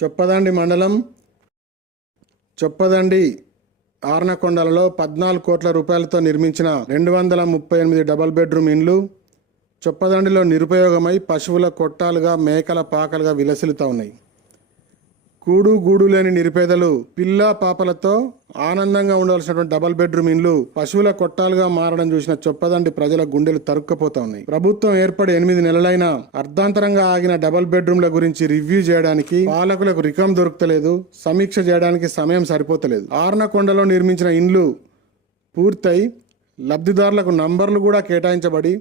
చొప్పదండి మండలం చొప్పదండి ఆర్నకొండలలో 14 కోట్ల రూపాయలతో నిర్మించిన 238 డబుల్ బెడ్రూమ్ ఇండ్లు చొప్పదండిలో నిరుపయోగమై పశువుల కొట్టాలుగా మేకల పాకలుగా విలసిల్లుతూ ఉన్నాయి. కూడు గూడు లేని నిరుపేదలు పిల్ల పాపలతో ఆనందంగా ఉండవలసినటువంటి డబుల్ బెడ్రూమ్ ఇండ్లు పశువుల కొట్టాలుగా మారడం చూసిన చొప్పదండి ప్రజల గుండెలు తరుక్కుపోతా ఉన్నాయి. ప్రభుత్వం ఏర్పడి 8 నెలలైనా అర్ధాంతరంగా ఆగిన డబుల్ బెడ్రూమ్ల గురించి రివ్యూ చేయడానికి పాలకులకు రికం దొరుకుతలేదు, సమీక్ష చేయడానికి సమయం సరిపోతలేదు. ఆర్నకొండలో నిర్మించిన ఇండ్లు పూర్తయి లబ్ధిదారులకు నంబర్లు కూడా కేటాయించబడి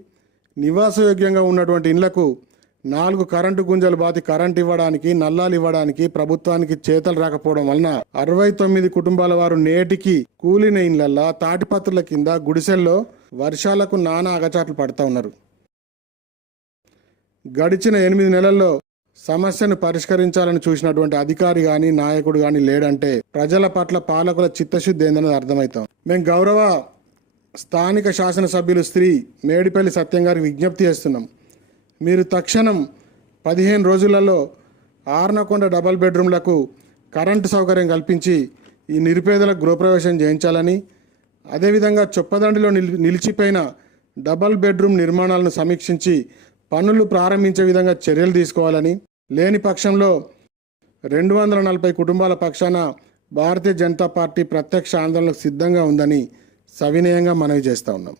నివాసయోగ్యంగా ఉన్నటువంటి ఇండ్లకు 4 కరెంటు గుంజలు బాతి కరెంట్ ఇవ్వడానికి, నల్లాలు ఇవ్వడానికి ప్రభుత్వానికి చేతలు రాకపోవడం వలన 69 కుటుంబాల వారు నేటికి కూలిన ఇండ్లల్లా తాటిపత్రుల కింద గుడిసెల్లో వర్షాలకు నానా అగచాట్లు పడతా ఉన్నారు. గడిచిన 8 నెలల్లో సమస్యను పరిష్కరించాలని చూసినటువంటి అధికారి కానీ నాయకుడు కానీ లేడంటే ప్రజల పట్ల పాలకుల చిత్తశుద్ధి ఏందనేది అర్థమవుతాం. మేము గౌరవ స్థానిక శాసనసభ్యులు శ్రీ మేడిపల్లి సత్యం గారికి విజ్ఞప్తి చేస్తున్నాం. మీరు తక్షణం 15 రోజులలో ఆర్నకొండ డబుల్ బెడ్రూమ్లకు కరెంటు సౌకర్యం కల్పించి ఈ నిరుపేదలకు గృహప్రవేశం చేయించాలని, అదేవిధంగా చొప్పదండిలో నిలిచిపోయిన డబుల్ బెడ్రూమ్ నిర్మాణాలను సమీక్షించి పనులు ప్రారంభించే విధంగా చర్యలు తీసుకోవాలని, లేని పక్షంలో 240 కుటుంబాల పక్షాన భారతీయ జనతా పార్టీ ప్రత్యక్ష ఆందోళనకు సిద్ధంగా ఉందని సవినయంగా మనవి చేస్తూ ఉన్నాం.